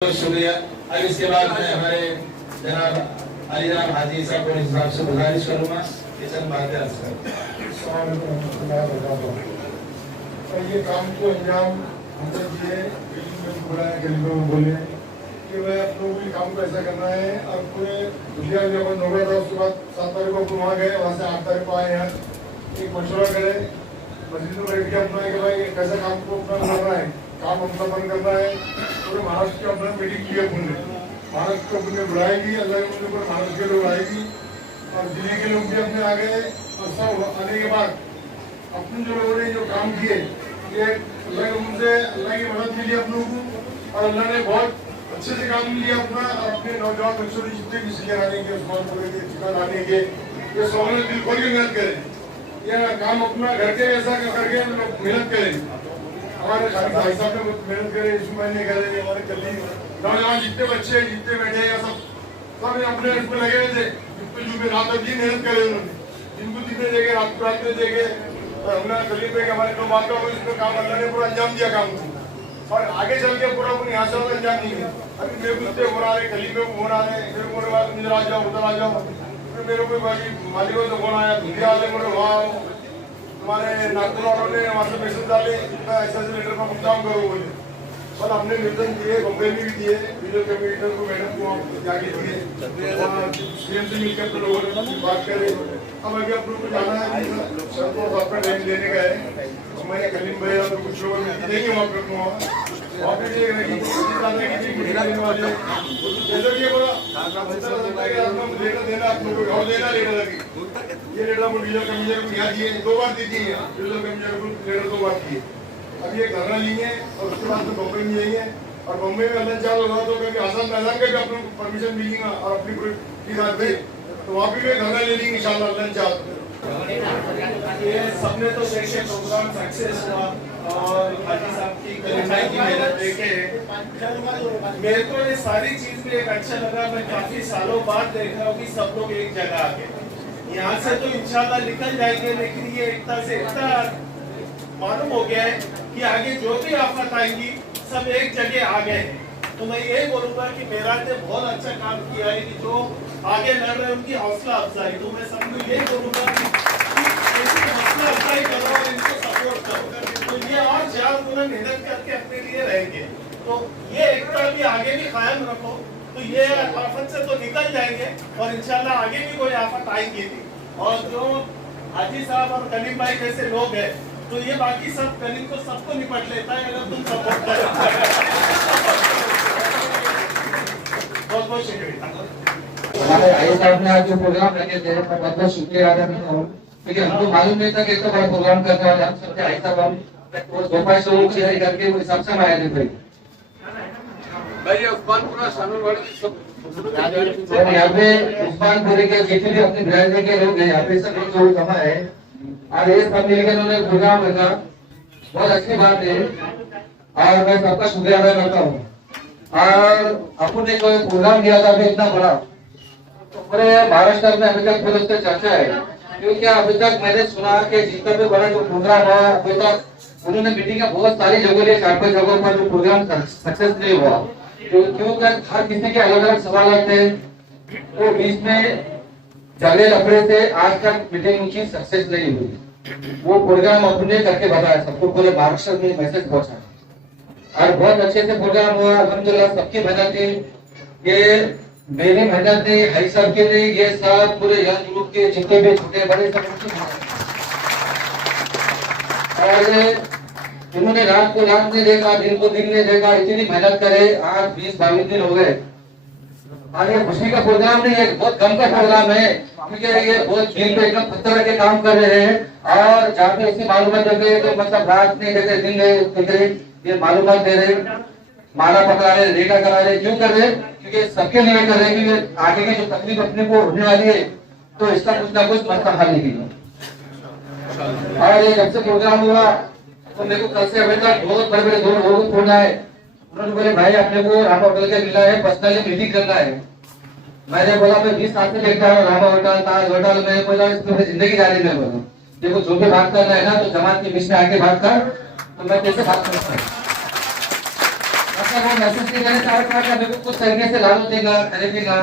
शुक्रिया। अब इसके बाद मैं हमारे जनाब अलीराम हाजी साहब को हिसाब से गुजारिश करूँगा कि चंद बातें अर्ज करें। ये काम को अंजाम हमने दिए, बुलाया गरीबों में बोले कि भाई आप लोगों को काम को ऐसा करना है। और पूरे दुनिया में अपन नौकरा था, उसके बाद 7 तारीख को अपन वहाँ गए, वहाँ से 8 तारीख को आए यहाँ एक मशवरा करें मस्जिद में बैठ के अपना कि भाई कैसा काम को अपना करना है, काम अपना बंद करना है। पूरे महाराष्ट्र की अपना मीटिंग की है, पुण्य महाराष्ट्र को पुण्य बुलाएगी, अल्लाह के पुण्य पर महाराष्ट्र के लोग आएगी और दिल्ली के लोग भी अपने आ गए। और सब आने के बाद अपने जो लोगों ने जो काम किए, ये अल्लाह के मुझसे अल्लाह की मदद मिली हम लोगों को और अल्लाह ने बहुत अच्छे से काम लिया अपना। अपने नौजवान बच्चों ने जितने भी सीखे आने के, उस्मानपुर के चिकन आने के, ये सब ने दिल खोल के मेहनत करें। ये काम अपना घर के ऐसा करके मेहनत करें। हमारे भाई साहब ने मेहनत करे, इसमें ने करे, हमारे कली नौजवान जितने बच्चे जितने बैठे या सब अपने इसमें लगे हुए थे। जितने रात दिन मेहनत करे उन्होंने, जिनको जितने जगह रात में जगह हमने गली पे हमारे जो बात का इसमें काम अल्लाह ने पूरा अंजाम दिया काम को। और आगे चल के पूरा अपने यहाँ से अंजाम नहीं है। अभी मेरे कुत्ते हो रहा है, गली में हो रहा है, मेरे को बाद इधर आ जाओ उधर आ जाओ। फिर मेरे को मालिकों से फोन आया, दुनिया वाले बोले वहाँ हमारे नागपुर वालों ने वहाँ से मैसेज डाले ऐसे लेटर पर काम करो बोले। पर हमने निवेदन दिए, बम्बई में भी दिए, वीडियो कम्युनिकेटर को मैडम को जाके दिए, सीएम से मिलकर तो लोगों ने बात करे। अब आगे आप लोग को जाना है, सर को आपका टाइम देने का है। हमारे कलीम भाई और कुछ लोग देंगे वहाँ पर वहाँ पे देने वाले जैसा कि बोला लेटर देना आप लोगों को देना लेटर लगी। ये लेटर को डीजल कमीजर को यहाँ दिए, 2 बार दी थी यहाँ डीजल कमीजर को लेटर 2 बार दिए। अब ये धरना लिए और उसके बाद में बम्बई में जाइए और बम्बई में अल्लाह चाह होगा तो क्योंकि आसाम मैदान का भी आप लोग परमिशन मिलेगा और अपनी पूरी साथ में तो वहाँ भी धरना ले लेंगे इंशाल्लाह अल्लाह चाह। ये सबने तो देखे प्रोग्राम सक्सेस हुआ और हाजी साहब की मेहनत देखे मेरे को ये सारी चीज में एक अच्छा लगा। मैं काफी सालों बाद देख रहा हूँ कि सब लोग एक जगह आ गए। यहाँ से तो इंशाल्लाह निकल जाएंगे, लेकिन ये एकता से इतना मालूम हो गया है कि आगे जो भी आफत आएंगी सब एक जगह आ गए हैं। तो मैं ये बोलूंगा कि मेरा ने बहुत अच्छा काम किया है कि जो आगे लड़ रहे हैं उनकी हौसला अफजाई। तो मैं सबको ये बोलूंगा कि ऐसी हौसला अफजाई करो और इनको सपोर्ट करो, तो ये और ज्यादा पूरा मेहनत करके अपने लिए रहेंगे। तो ये एकता भी आगे भी कायम रखो, तो ये आफत से तो निकल जाएंगे और इंशाल्लाह आगे भी कोई आफत आएगी नहीं। और जो हाजी साहब और कलीम भाई जैसे लोग हैं तो ये बाकी सब कलीम को सबको निपट लेता है अगर तुम सपोर्ट करो। बहुत बहुत शुक्रिया। हमारे आई साहब ने आज जो प्रोग्राम रखे थे मैं बहुत बहुत शुक्रिया अदा करता हूँ, क्योंकि हमको मालूम नहीं था कि इतना बड़ा प्रोग्राम करने वाले। हम सबसे आई साहब हम 2-5 लोगों की तैयारी करके वो हिसाब से हम आए थे भाई उस्मानपुरा और यहाँ पे उस्मानपुरी के जितने भी अपने बिरादरी के लोग हैं यहाँ पे सब लोग जमा है और ये सब मिलकर उन्होंने प्रोग्राम रखा। बहुत अच्छी बात है और मैं सबका शुक्रिया अदा करता हूँ। और अपन ने जो प्रोग्राम किया था अभी इतना बड़ा तो पूरे महाराष्ट्र में अभी तक फिर उससे चर्चा है, क्योंकि अभी तक मैंने सुना कि जितना भी बड़ा जो प्रोग्राम हुआ अभी तक उन्होंने मीटिंग का बहुत सारी जगह लिए, 4-5 जगहों पर जो प्रोग्राम सक्सेस नहीं हुआ क्योंकि हर किसी के अलग अलग सवाल थे। तो बीच में झगड़े लफड़े से आज तक मीटिंग उनकी सक्सेस नहीं हुई। वो प्रोग्राम अपने करके बताया, सबको पूरे महाराष्ट्र में मैसेज पहुंचा और बहुत अच्छे से प्रोग्राम हुआ। अल्हम्दुलिल्लाह सबकी मेहनत थी, ये मेरी मेहनत नहीं, हाई साहब की नहीं, ये सब पूरे यंग ग्रुप के जितने भी छोटे बड़े सब और इन्होंने रात को रात नहीं देखा, दिन को दिन नहीं देखा, इतनी मेहनत करे। आज 20-22 दिन हो गए और ये खुशी का प्रोग्राम नहीं है, बहुत कम का प्रोग्राम है, क्योंकि ये बहुत दिल पे एकदम पत्थर के काम कर रहे हैं और जहाँ पे ऐसी मालूमात देते तो मतलब रात नहीं देते दिन नहीं देते, ये मालूमात दे रहे, माला पकड़ा रहे, रेखा करा रहे। क्यों कर रहे? क्योंकि सबके लिए कर रहे कि आगे की जो तकलीफ अपने को होने वाली है तो इसका कुछ ना कुछ मसला हल निकलेगा। और ये जब से प्रोग्राम हुआ तो मेरे को कल से अभी तक बहुत बड़े बड़े 2 लोगों को फोन आए, उन्होंने बोले भाई अपने को रामा होटल के मिला है, पर्सनली मीटिंग करना है। मैंने बोला मैं 20 साल से देखता हूँ रामा होटल, ताज होटल में, बोला इसमें जिंदगी जा रही है। देखो जो भी बात करना है ना तो जमात के बीच में आके बात कर, तो मैं कैसे बात कर सकता हूँ। वो महसूस नहीं करे चार का मेरे को कुछ तरीके से लालू देगा खरीदेगा,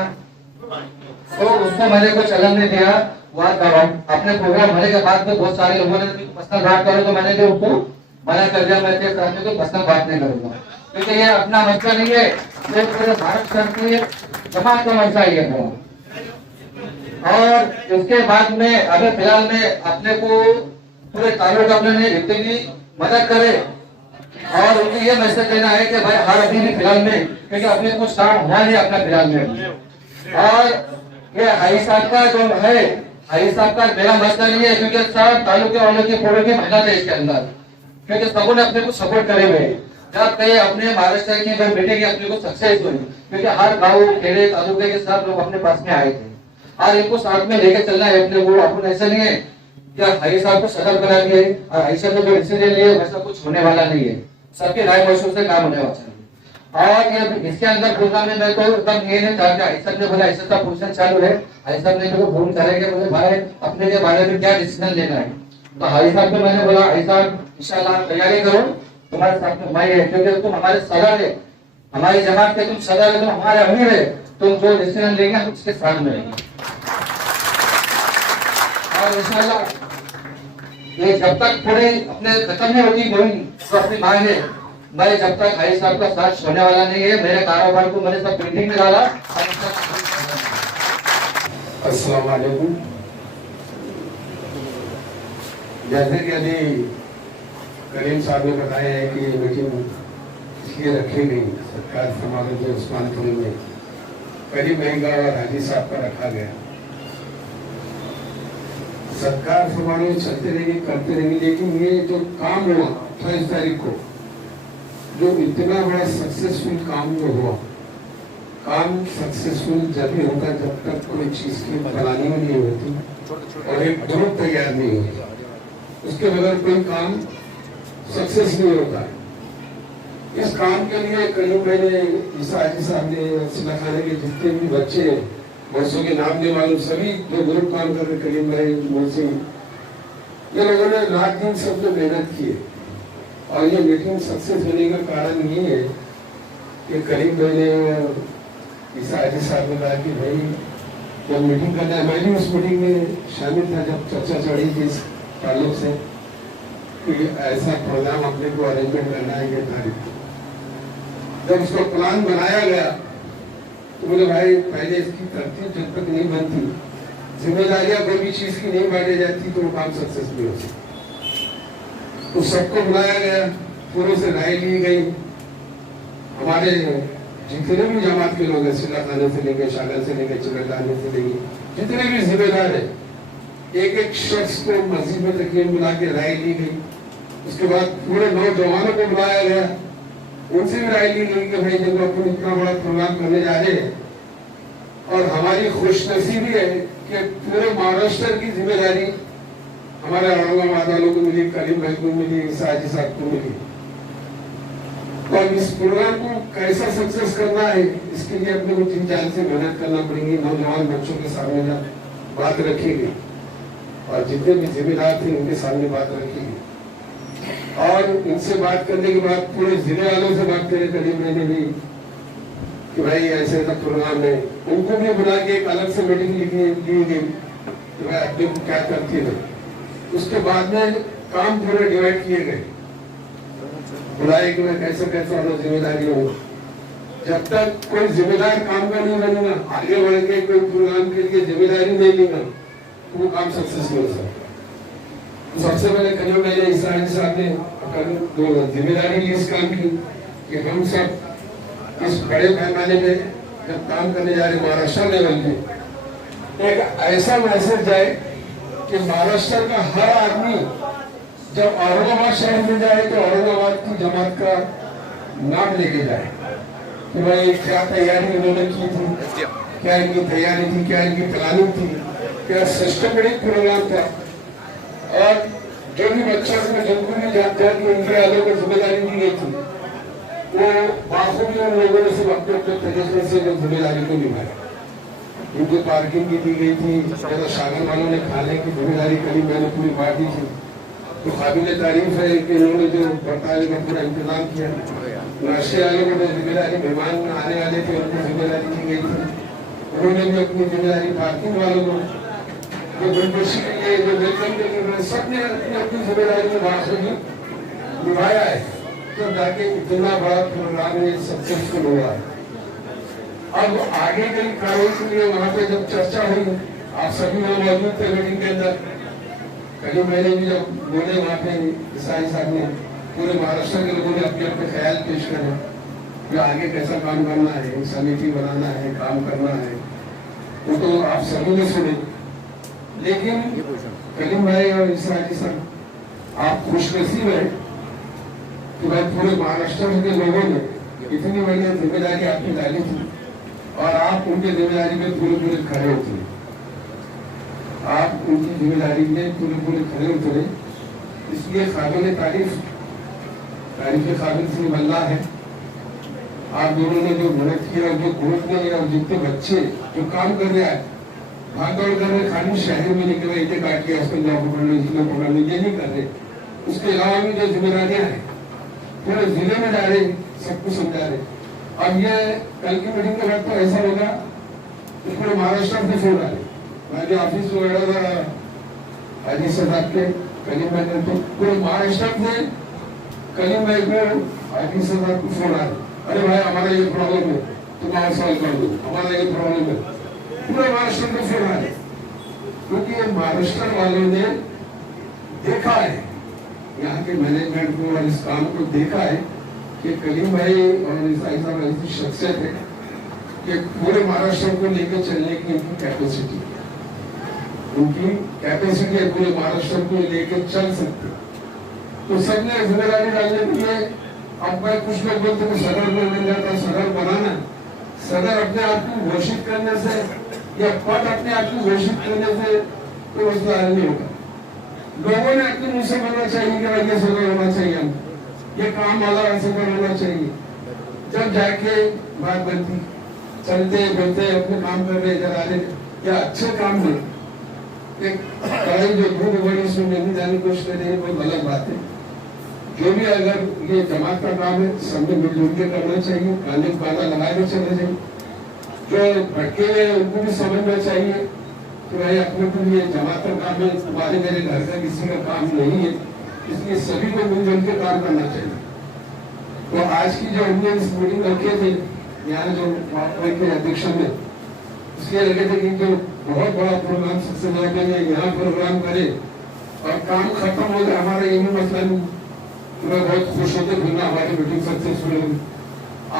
तो उसको मैंने कुछ चलन नहीं दिया। अपने प्रोग्राम होने के बाद में बहुत सारे लोगों ने पर्सनल बात करो तो मैंने भी उसको मना कर दिया, मैं तेरे साथ में तो पर्सनल बात नहीं करूंगा, क्योंकि ये अपना मसला नहीं है, ये पूरे भारत सरकार जमात का मसला है। और उसके बाद में अभी फिलहाल में अपने को पूरे ताल्लुक अपने जितने भी मदद करे और उनको ये मैसेज देना है कि भाई हर अभी भी फिलहाल में, क्योंकि अपने कुछ काम हुआ नहीं अपना फिलहाल में। और ये हाई साहब का जो है, हाई साहब का मेरा मसला नहीं है, क्योंकि सब तालुके वालों की पूरे की मेहनत है इसके अंदर, क्योंकि सबों ने अपने को सपोर्ट करे हुए। जब कहीं अपने महाराष्ट्र की जो मीटिंग अपने को सक्सेस हुई, क्योंकि हर गाँव खेड़े तालुके के सब लोग अपने पास में आए थे और इनको साथ में लेकर चलना है अपने को। अपन ऐसा नहीं है क्या हाई साहब को सदर बना दिया है और हाई साहब ने जो डिसीजन लिया वैसा कुछ होने वाला नहीं है, सबके राय मशवरे से काम होने वाला है। और ये इसके अंदर प्रोग्राम में मैं तो एकदम ये नहीं चाहता, ऐसा ने बोला ऐसा का पोजीशन चालू है, ऐसा ने मेरे को फोन करेंगे मुझे भाई अपने के बारे में क्या डिसीजन लेना है। तो हाई साहब को मैंने बोला हाई साहब इंशाल्लाह तैयारी करो, तुम्हारे साथ में मैं है, क्योंकि तुम हमारे सदर है, हमारी जमात के तुम सदर है, तुम हमारे अमीर है, तुम जो डिसीजन लेंगे हम उसके साथ में रहेंगे। और इंशाल्लाह ये जब तक पूरे अपने खत्म नहीं होती गोइंग तो अपनी मांग है, मैं जब तक हाई साहब का साथ छोड़ने वाला नहीं है। मेरे कारोबार को मैंने सब मीटिंग में डाला। अस्सलाम वालेकुम। जैसे कि अभी करीम साहब ने बताया है कि ये मीटिंग इसलिए रखी गई सरकार समारोह जो उस्मानपुर में करीम महंगा और हाजी साहब का रखा गया। सरकार समारोह चलते रहेंगे करते रहेंगे, लेकिन ये जो काम हुआ 28 तारीख को, जो इतना बड़ा सक्सेसफुल काम जो हुआ, काम सक्सेसफुल जब भी होता जब तक कोई चीज की प्लानिंग नहीं होती और एक ग्रुप तैयार नहीं होता, उसके बगैर कोई काम सक्सेस नहीं होता। इस काम के लिए कल मैंने ईसा हाजी साहब ने सिला खाने के जितने भी बच्चे बच्चों के नाम नहीं मालूम, सभी जो ग्रुप काम कर रहे करीम भाई मोहसिन, ये लोगों ने रात दिन सब लोग मेहनत की है। और ये मीटिंग सक्सेस होने का कारण ये है कि करीम भाई ने ईसा हाजी साहब ने कहा कि भाई जब मीटिंग करना है, मैं भी उस मीटिंग में शामिल था जब चर्चा चढ़ी थी इस ताल्लुक से कि ऐसा प्रोग्राम अपने को अरेंजमेंट करना है ये तारीख। जब उसका प्लान बनाया गया तो बोले भाई पहले इसकी तरतीब जब तक नहीं बनती, जिम्मेदारियां कोई भी चीज की नहीं बांटी जाती तो वो काम सक्सेस नहीं हो सकता। तो सबको बुलाया गया, पूरे से राय ली गई। हमारे जितने भी जमात के लोग हैं, सिला खाने से लेकर शागल से लेकर चिलदाने से लेकर जितने भी जिम्मेदार है, एक एक शख्स को मस्जिद में तकरीर बुला के राय ली गई। उसके बाद पूरे नौजवानों को बुलाया गया, उनसे भी राय ली गई कि भाई जब अपन इतना बड़ा प्रोग्राम करने जा रहे हैं और हमारी खुशनसीबी है कि पूरे महाराष्ट्र की जिम्मेदारी हमारे औरंगाबाद वालों को मिली, करीम भाई को मिली, ईसा हाजी साहब को मिली। और इस प्रोग्राम को कैसा सक्सेस करना है इसके लिए अपने को जी जान से मेहनत करना पड़ेगी। नौजवान बच्चों के सामने बात रखी गई और जितने भी जिम्मेदार थे उनके सामने बात रखी गई और इनसे बात करने के बाद पूरे जिले वालों से बात करे करीब मैंने भी कि भाई ऐसे ऐसा प्रोग्राम है, उनको भी बुला के एक अलग से मीटिंग ली गई कि भाई अपने को क्या करती है। उसके बाद में काम पूरे डिवाइड किए गए, बुलाए कि मैं कैसे कैसे वालों जिम्मेदारी हो। जब तक कोई जिम्मेदार काम का नहीं बनेगा, आगे बढ़ के कोई प्रोग्राम के लिए जिम्मेदारी नहीं लेगा तो वो काम सक्सेस नहीं हो सकता। सबसे पहले कल मैंने ईसा हाजी साहब ने जिम्मेदारी ली इस काम की कि हम सब इस बड़े पैमाने में जब काम करने जा रहे महाराष्ट्र लेवल पे, एक ऐसा मैसेज जाए कि महाराष्ट्र का हर आदमी जब औरंगाबाद शहर में जाए तो औरंगाबाद की जमात का नाम लेके जाए कि भाई क्या तैयारी उन्होंने की थी, क्या इनकी तैयारी थी, क्या इनकी प्लानिंग थी, क्या सिस्टमेटिक प्रोग्राम था। और जो भी बच्चा जिनको भी जानकार की उनके अलग जिम्मेदारी दी गई थी वो बाखूबी उन लोगों ने सब अपने अपने तरीके से जो जिम्मेदारी को निभाया। उनको पार्किंग की दी गई थी, तो शागल वालों ने खाने की जिम्मेदारी करीब मैंने पूरी बांट दी थी। तो काबिल तारीफ है कि इन्होंने जो बर्तावे का पूरा इंतजाम किया। राष्ट्रीय वालों को जिम्मेदारी, मेहमान आने वाले थे उनको जिम्मेदारी दी गई थी, उन्होंने भी अपनी जिम्मेदारी, पार्किंग वालों को जो गुलबशी के लिए, जो वेलकम के लिए, सबने अपनी अपनी जिम्मेदारी निभाया है, तो जाके इतना बड़ा प्रोग्राम ये सक्सेसफुल हुआ है। अब आगे की कार्रवाई के लिए वहाँ पे जब चर्चा हुई, आप सभी लोग मौजूद थे मीटिंग के अंदर, कल मैंने भी जब बोले वहाँ पे ईसाई साहब ने, पूरे महाराष्ट्र के लोगों ने अपने अपने ख्याल पेश करे कि आगे कैसा काम करना है, समिति बनाना है, काम करना है, वो तो आप सभी ने सुने। लेकिन कलीम भाई और ईसाई साहब, आप खुशनसीब है कि भाई पूरे महाराष्ट्र के लोगों ने इतनी बड़ी जिम्मेदारी आपकी डाली थी और आप उनकी जिम्मेदारी में पूरे खड़े उतरे, आप उनकी जिम्मेदारी में पूरे खड़े उतरे, इसलिए काबिल तारीफ के काबिल से बनना है। आप दोनों ने जो मेहनत की और जो ग्रुप में और जितने बच्चे जो काम कर रहे हैं, भाग दौड़ कर रहे, खाली शहर में निकल रहे, इतने काट के उसको जाओ पकड़ लो, इसमें पकड़ लो, ये नहीं कर रहे। उसके अलावा भी जो जिम्मेदारियां हैं पूरे जिले में जा रहे, सबको समझा रहे। अब ये कल की मीटिंग के बाद तो ऐसा होगा कि पूरे महाराष्ट्र से फोन आ रहे, मैंने ऑफिस में बैठा था हाजी साहब के, कलीम भाई ने, तो पूरे महाराष्ट्र से कलीम भाई को हाजी साहब को फोन आ रहे, अरे भाई हमारा ये प्रॉब्लम है, तुम और सॉल्व कर दो, हमारा ये प्रॉब्लम है, पूरे महाराष्ट्र में फोन आ रहे, क्योंकि ये महाराष्ट्र वालों ने देखा है, यहाँ के मैनेजमेंट को और इस काम को देखा है कि कलीम भाई और ईसाई साहब ऐसी शख्सियत है कि पूरे महाराष्ट्र को लेकर चलने की उनकी कैपेसिटी है, पूरे महाराष्ट्र को लेकर चल सकते। तो सबने जिम्मेदारी डालने के लिए, अब मैं कुछ लोग बोलते हैं सदर में बन जाता, सदर बनाना, सदर अपने आप को घोषित करने से या पद अपने आप को घोषित करने से कोई मसला हल नहीं होगा। लोगों ने अपने मुंह से बोलना चाहिए कि भाई ये सदर होना चाहिए, हम ये काम वाला सदर होना चाहिए, जब जाके बात बनती, चलते बोलते अपने काम कर रहे इधर आ रहे, या अच्छे काम में एक कड़ाई जो धूप बड़ी उसमें नहीं जाने की कोशिश कर रही है, बहुत गलत बात है। जो भी अगर ये जमात का काम है, सबने मिलजुल के करना चाहिए, कानून कायदा लगाने चलना चाहिए, जो भटके हुए उनको भी समझना चाहिए कि भाई अपने को ये जमात का काम है, तुम्हारे मेरे घर का किसी का काम नहीं है, इसलिए सभी को मिलजुल के काम करना चाहिए। तो आज की जो हमने इस मीटिंग रखे थे यहाँ जो के अध्यक्ष में, इसलिए लगे थे कि जो बहुत बड़ा प्रोग्राम सबसे ज्यादा यहाँ प्रोग्राम करे और काम खत्म हो जाए, हमारा ये भी मसला नहीं, मैं बहुत खुश होते फिरना हमारी मीटिंग सक्सेसफुल होगी।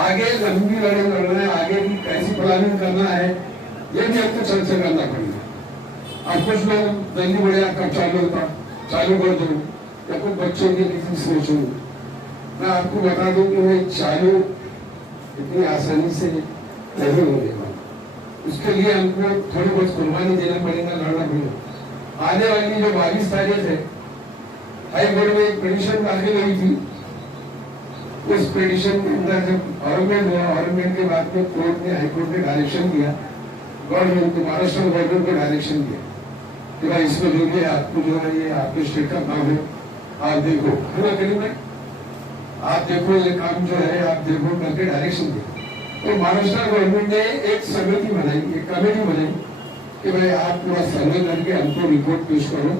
आगे लंबी लड़ाई लड़ना है, आगे की कैसी प्लानिंग करना है, ये भी आपको चर्चा करना पड़ेगा। अब कुछ लोग जल्दी बढ़िया कब चालू होता, चालू कर दो, या कुछ बच्चों की किसी सोचो। मैं आपको बता दूं कि मैं चालू इतनी आसानी से नहीं होने वाला, उसके लिए हमको थोड़ी बहुत कुर्बानी देना पड़ेगा, लड़ना पड़ेगा। आने वाली जो 22 तारीख है, हाई कोर्ट में एक पिटीशन दाखिल हुई थी, उस पिटीशन के अंदर जब आर्गुमेंट हुआ, आर्गुमेंट के बाद में कोर्ट ने, हाई कोर्ट ने डायरेक्शन दिया, गवर्नमेंट को, महाराष्ट्र गवर्नमेंट को डायरेक्शन दिया कि भाई इसमें जो भी आपको जो है ये आपके स्टेट का काम है, आप देखो, पूरा करीब है, आप देखो ये काम जो है आप देखो करके डायरेक्शन दिया। तो महाराष्ट्र गवर्नमेंट ने एक समिति बनाई, एक कमेटी बनाई कि भाई आप पूरा सर्वे करके हमको रिपोर्ट पेश करो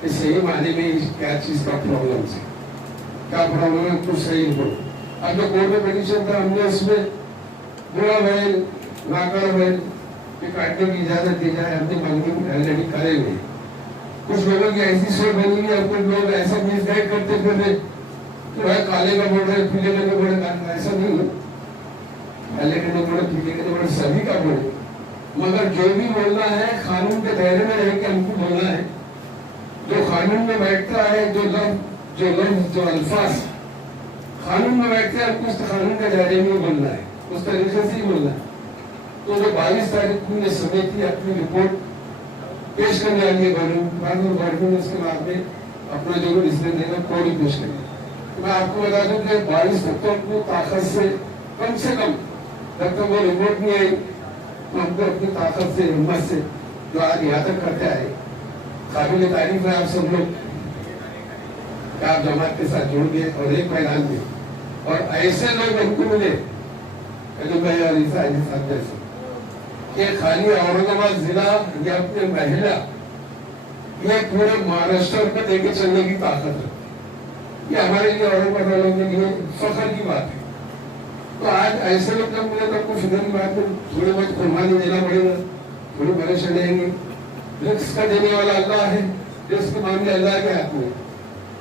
कि सही मायने में क्या चीज का प्रॉब्लम है, क्या प्रॉब्लम है, कुछ सही रिपोर्ट। अब जो कोर्ट में पिटीशन था, हमने उसमें बोला भाई ना करो भाई कि काटने की इजाजत दी जाए, हमने मांगी ऑलरेडी करे हुए। कुछ लोगों की ऐसी सोच बनी हुई है, कुछ लोग ऐसा मिसगाइड करते फिर भाई काले का बोल रहे पीले का बोल रहे, ऐसा नहीं है, काले का बोल रहे पीले का बोल सभी का बोले, मगर जो भी बोलना है कानून के दायरे में रह के हमको बोलना है, जो कानून में बैठता है, जो लफ्ज जो अल्फाज कानून में बैठते हैं, हमको उस कानून के दायरे में बोलना है, उस तरीके से ही बोलना है। तो जो 22 तारीख को ये समिति अपनी रिपोर्ट पेश करने वाली है गवर्नमेंट, उसके बाद में अपना जो डिसीजन देगा कोर्ट ही पेश करेगा। मैं आपको बता दूं कि 22 अक्टूबर को ताकत से कम जब तक वो रिपोर्ट नहीं आई, तो हमको अपनी ताकत से, हिम्मत से जो आज यहाँ तक करते आए, काबिल तारीफ है आप सब लोग, आप जमात के साथ जुड़ गए और एक मैदान में और ऐसे लोग हमको मिले जो मैं और ईसा साहब जैसे कि खाली औरंगाबाद जिला या अपने महिला ये पूरे महाराष्ट्र में लेके चलने की ताकत है। ये हमारे लिए औरंगाबाद वालों के लिए फख्र की बात है। तो आज ऐसे लोग जब मिले तो कुछ फिक्र की बात नहीं, थोड़ी बहुत कुर्बानी देना पड़ेगा, थोड़ी परेशानी आएंगी। रिस्क का देने वाला अल्लाह है, रिस्क मामले अल्लाह के हाथ में,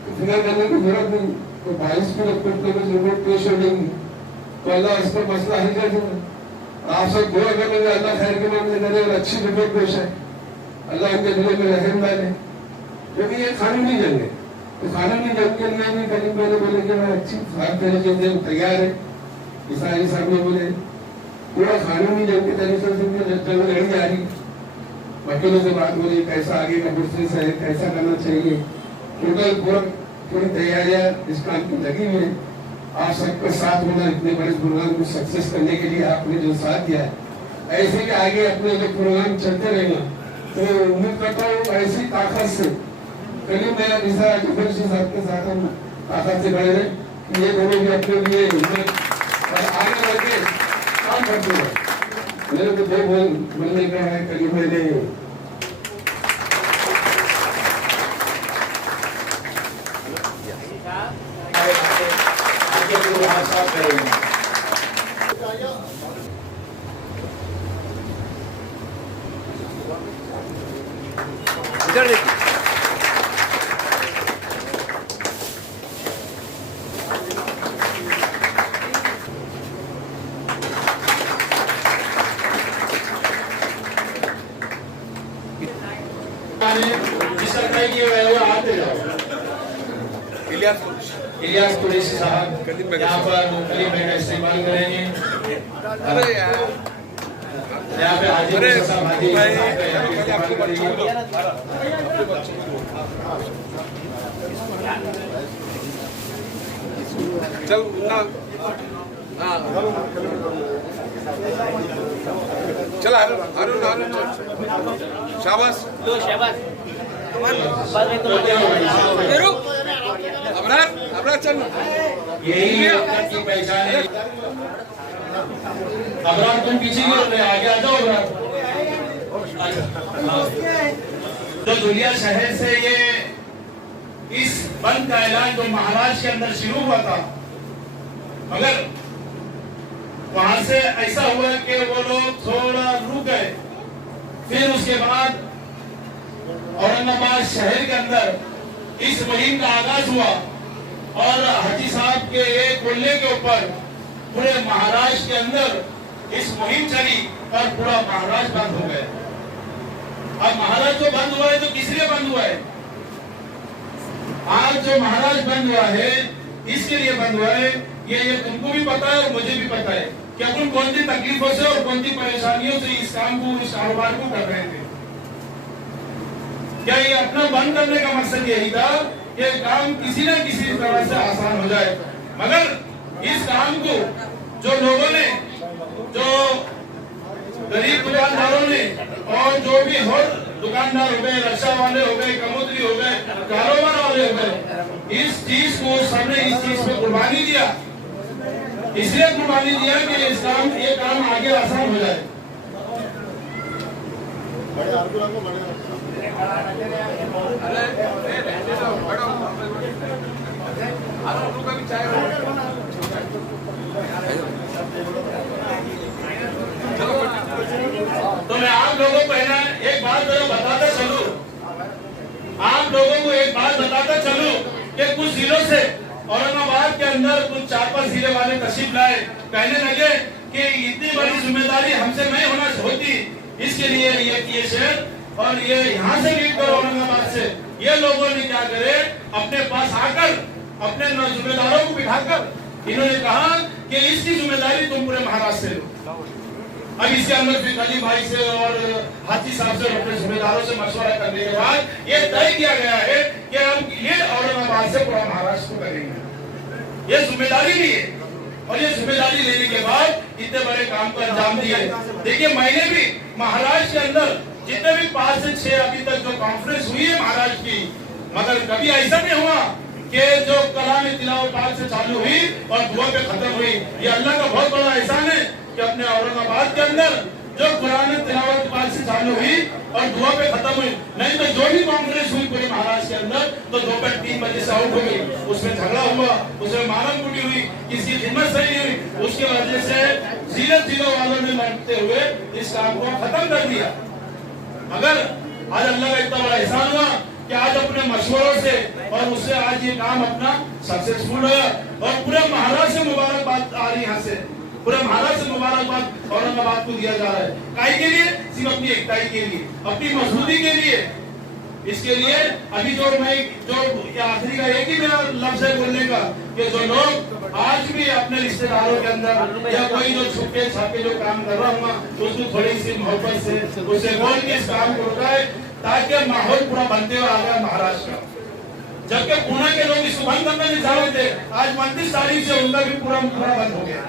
तो फिक्र करने की जरूरत नहीं। तो 22 मिनट करने में जरूरत पेश हो जाएंगी तो अल्लाह उस पर मसला हल कर देगा। आप सब दुआ करेंगे अल्लाह खैर के मामले करे और अच्छी रिपोर्ट पेश है, अल्लाह उनके दिलों में रहम डाले, क्योंकि ये कानूनी जंग है। तो कानूनी जंग के लिए भी करीब मैंने बोले कि मैं अच्छी साफ तरीके से तैयार है। ईसाई साहब ने बोले पूरा कानूनी जंग के तरीके से जंग लड़ी जा रही। वकीलों से बात बोली कैसा आगे का प्रोसेस है, कैसा करना चाहिए, टोटल पूरी तैयारियां इस काम की लगी हुई। आप सबका साथ होना इतने बड़े प्रोग्राम को सक्सेस करने के लिए आपने जो साथ दिया है, ऐसे ही आगे अपने जो प्रोग्राम चलते रहेगा। तो उम्मीद करता हूँ ऐसी ताकत से करीब मैं ईसा साहब के साथ हम ताकत से बढ़े रहे, ये दोनों भी अपने लिए हिम्मत और आगे बढ़ के काम करते हैं। मेरे को 2 बोलने का है। करीब मैंने इधर देखिए। जिसका तय किया हुआ है वो आते जाओ। इलियास कुरैशी साहब यहाँ पर कलीम भाई का इस्तेमाल करेंगे। अरे यार यहाँ पे हाजी साहब हाजी साहब का यहाँ पे इस्तेमाल करेंगे। चल ना, हाँ चल अरुण शाबाश अबरार चल। यही आपकी पहचान है। अबरार तुम पीछे नहीं हो रहे, आगे आ जाओ अबरार। तो दुनिया शहर से ये इस बंद का ऐलान जो महाराष्ट्र के अंदर शुरू हुआ था, मगर वहां से ऐसा हुआ कि वो लोग थोड़ा रुक गए। फिर उसके बाद औरंगाबाद शहर के अंदर इस मुहिम का आगाज हुआ और हाजी साहब के एक बोलने के ऊपर पूरे महाराष्ट्र के अंदर इस मुहिम चली और पूरा महाराष्ट्र बंद हो गया। अब महाराष्ट्र जो बंद हुआ है तो किस लिए बंद हुआ है? आज जो महाराष्ट्र बंद हुआ है इसके लिए बंद हुआ है, ये तुमको भी पता है और मुझे भी पता है कि अपन कौन सी तकलीफों से और कौन सी परेशानियों से इस काम को, इस कारोबार को कर रहे थे। क्या ये अपना बंद करने का मकसद यही था कि काम किसी न किसी तरह से आसान हो जाए, मगर इस काम को जो लोगों ने, जो गरीब दुकानदारों ने और जो भी और दुकानदार हो गए, रक्षा वाले हो गए, कमोदरी हो गए, कारोबार वाले हो गए, इस चीज को सबने इस चीज पे कुर्बानी दिया। इसलिए कुर्बानी दिया कि ये काम आगे आसान हो जाए। तो मैं आप लोगों को है ना एक बात बताता चलूं, आप लोगों को एक बात बताता चलूं कि कुछ जिलों से औरंगाबाद के अंदर कुछ 4-5 जिले वाले तशरीफ लाए, कहने लगे कि इतनी बड़ी जिम्मेदारी हमसे नहीं होना होती, इसके लिए ये शहर और ये यहाँ से लीड करो औरंगाबाद से। ये लोगों ने क्या करे, अपने पास आकर अपने जिम्मेदारों को बिठाकर इन्होंने कहा कि इसकी जिम्मेदारी तुम पूरे महाराष्ट्र से लो। अब इसके अंदर फिर अली भाई से और हाथी साहब से अपने जिम्मेदारों से मशवरा करने के बाद ये तय किया गया है कि हम ये औरंगाबाद से पूरा महाराष्ट्र को करेंगे। ये जिम्मेदारी ली है और ये जिम्मेदारी लेने के बाद इतने बड़े काम को अंजाम दिए। देखिए मैंने भी महाराष्ट्र के अंदर जितने भी 5 से 6 अभी तक जो कॉन्फ्रेंस हुई है महाराष्ट्र की, मगर कभी ऐसा नहीं हुआ कि जो कलाम तिलावत पाक से चालू हुई और दुआ पे खत्म हुई। ये अल्लाह का बहुत बड़ा एहसान है कि अपने औरंगाबाद के अंदर जो कुरान तिलावत पाक से चालू हुई और दुआ पे खत्म हुई। नहीं तो जो भी कांग्रेस हुई पूरे महाराष्ट्र के अंदर तो दोपहर 3 बजे से आउट हो गई, उसमें झगड़ा हुआ, उसमें मारम कुटी हुई, किसी की खिदमत सही नहीं हुई, उसकी वजह से 0-0 वालों ने लड़ते हुए इस काम को खत्म कर दिया। मगर आज अल्लाह का इतना बड़ा एहसान हुआ कि आज अपने मशवरों से और उससे आज ये काम अपना सक्सेसफुल हुआ और पूरे महाराष्ट्र से मुबारकबाद आ रही यहाँ से, पूरे महाराष्ट्र से मुबारकबाद औरंगाबाद को दिया जा रहा है। काहे के लिए? सिर्फ अपनी एकताई के लिए, अपनी मजबूती के लिए। इसके लिए अभी जो आखिरी का एक ही मेरा लफ्ज है बोलने का कि जो लोग आज भी अपने रिश्तेदारों के अंदर या कोई जो छुपके छापे जो काम कर रहा हूँ उसको थोड़ी सी मोहब्बत से उसे बोल के इस काम को रुकाए ताकि माहौल पूरा बनते हुए आ गया महाराष्ट्र का। जबकि पुणे के लोग इसको बंद करना नहीं चाह रहे थे, आज 29 तारीख से उनका भी पूरा बंद हो गया।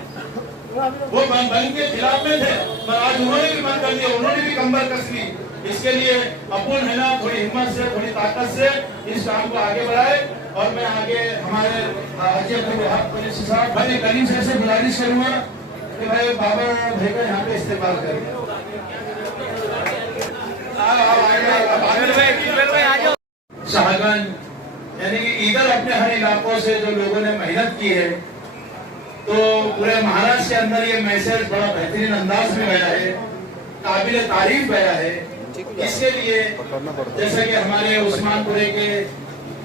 वो बंद के खिलाफ में थे पर आज उन्होंने भी बंद कर दिया, उन्होंने भी कमर कस ली। इसके लिए अपन है ना थोड़ी हिम्मत से थोड़ी ताकत से इस काम को आगे बढ़ाए। और मैं आगे हमारे साहब भाई करीम से गुजारिश करूंगा कि भाई बाबा भाई का यहाँ पे इस्तेमाल करें। शाहगंज यानी कि इधर अपने हर इलाकों से जो लोगों ने मेहनत की है तो पूरे महाराष्ट्र के अंदर ये मैसेज बड़ा बेहतरीन अंदाज में गया है, काबिल तारीफ गया है। इसके लिए जैसा कि हमारे उस्मानपुरे के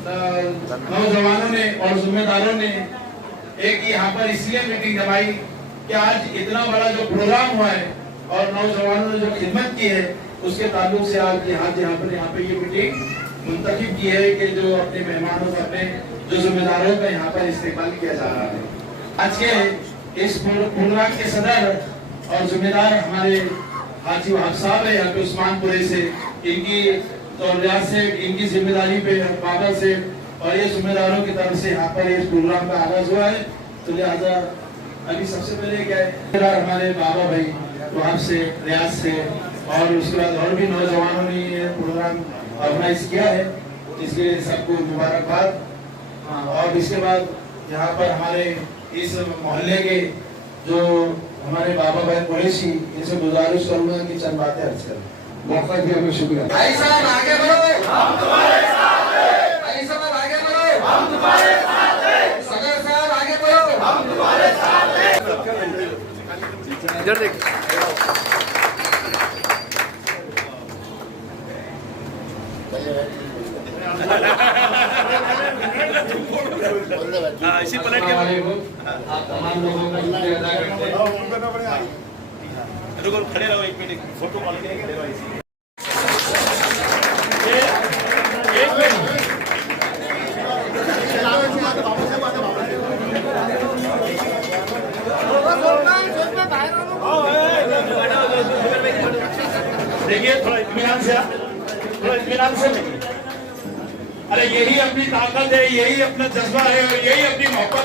नौजवानों ने और जिम्मेदारों ने एक यहाँ पर इसलिए मीटिंग जमाई कि आज इतना बड़ा जो प्रोग्राम हुआ है और नौजवानों ने जो खिदमत की है उसके ताल्लुक से आज यहाँ पे ये मीटिंग मुंतखब की है कि जो अपने मेहमानों का अपने जो जिम्मेदारों का यहाँ पर इस्तेमाल किया जा रहा है। आज के इस प्रोग्राम के सदर और जिम्मेदार हमारे हाजी वहाब साहब है यहाँ पे उस्मानपुरे से, इनकी तो रियासत से इनकी जिम्मेदारी पे बाबा से और ये जिम्मेदारों की तरफ से यहाँ पर इस प्रोग्राम का आगाज हुआ है। तो लिहाजा अभी सबसे पहले क्या है हमारे बाबा भाई वहाब से रियासत से और उसके बाद और भी नौजवानों ने ये प्रोग्राम ऑर्गेनाइज किया है, इसके लिए सबको मुबारकबाद। और इसके बाद यहाँ पर हमारे इस मोहल्ले के जो हमारे बाबा भाई कुरैशी, इनसे गुजारिश करूंगा कि चंद बातें अर्ज करें। मौका दिया हमें शुक्रिया। भाई साहब आगे बढ़ो, हम तुम्हारे साथ हैं। भाई साहब आगे बढ़ो, हम तुम्हारे साथ हैं। सगर साहब आगे बढ़ो, हम तुम्हारे साथ हैं। इधर देख। इसी पलट के आप तमाम लोगों का शुक्रिया अदा करते हैं। रुको खड़े रहो एक मिनट, फोटो कॉल करेंगे खड़े रहो इसी। एक मिनट देखिए, थोड़ा इत्मीनान से अरे यही अपनी ताकत है, यही अपना जज्बा है और यही अपनी मोहब्बत